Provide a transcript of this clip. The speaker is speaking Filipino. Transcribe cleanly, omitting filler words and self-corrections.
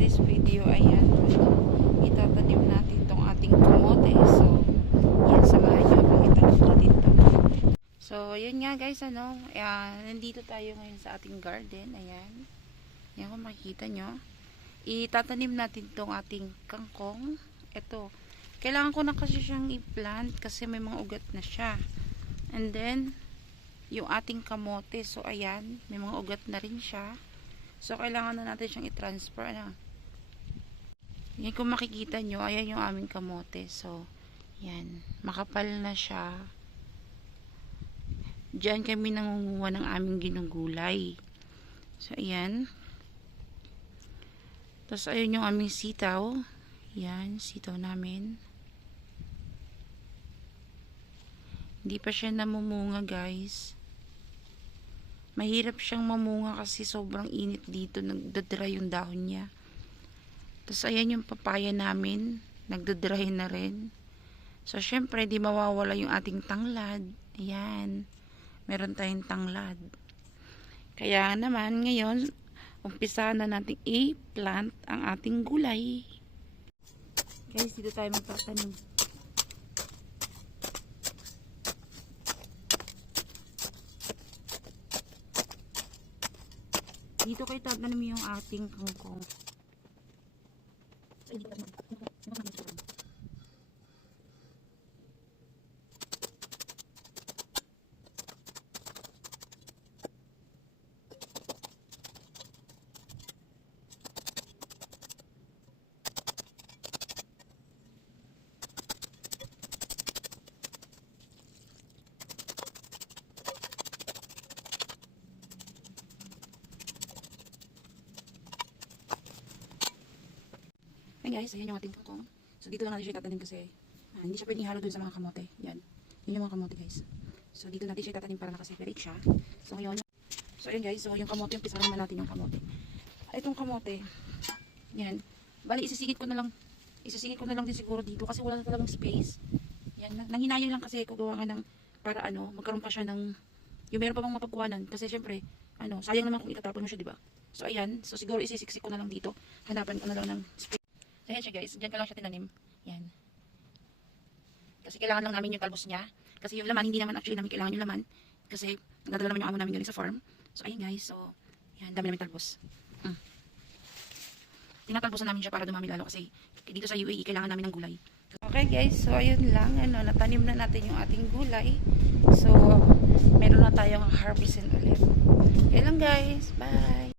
today's video, ayan, itatanim natin tong ating kamote. So, yan, samahan nyo kung itanim natin to. So, yun nga guys, nandito tayo ngayon sa ating garden. Ayan, yan kung makikita nyo. Itatanim natin tong ating kangkong. Ito, kailangan ko na kasi siyang i-plant kasi may mga ugat na siya. And then, yung ating kamote, so ayan, may mga ugat na rin siya. So, kailangan na natin siyang i-transfer. Yan, kung makikita nyo, ayan yung aming kamote. So, yan, makapal na siya. Diyan kami nangunguha ng aming ginugulay. So, ayan. Tapos, ayun yung aming sitaw. Yan, sitaw namin. Hindi pa siya namumunga, guys. Mahirap siyang mamunga kasi sobrang init dito. Nagdadry yung dahon niya. Tapos, ayan yung papaya namin. Nagdadry na rin. So, syempre, di mawawala yung ating tanglad. Ayan. Meron tayong tanglad. Kaya naman, ngayon, umpisa na natin i-plant ang ating gulay. Guys, dito tayo magtatanim. Dito kayo tatanim yung ating kangkong. Ayan guys, ayan yung ating kangkong. So dito lang natin siya itatanim kasi hindi siya pwedeng ihalo dun sa mga kamote. Yan. Yan yung mga kamote guys. So dito natin siya itatanim para nakaseparate siya. So ngayon, so ayan guys, so yung kamote, umpisa naman natin yung kamote. Itong kamote, yan. Bali, isisingit ko na lang din siguro dito kasi wala na talagang space. Yan, nanghinayang lang kasi kung gawa nga ng para magkaroon pa siya ng yung meron pa bang mapagkuhanan kasi syempre, sayang naman kung itatapon mo siya, diba? So ayan, so siguro isisiksik ko na lang dito. Hanapan ko na lang ng space. Ayan siya guys, dyan ka lang siya tinanim. Yan. Kasi kailangan lang namin yung talbos niya. Kasi yung laman, hindi naman actually namin kailangan yung laman. Kasi nadala naman yung amo namin galing sa farm. So ayun guys, so yan, dami namin talbos. Tinatalbosan namin siya para dumami lalo kasi dito sa UAE kailangan namin ng gulay. Okay guys, so ayun lang, natanim na natin yung ating gulay. So meron na tayong harvestin ulit. Ayun lang guys, bye!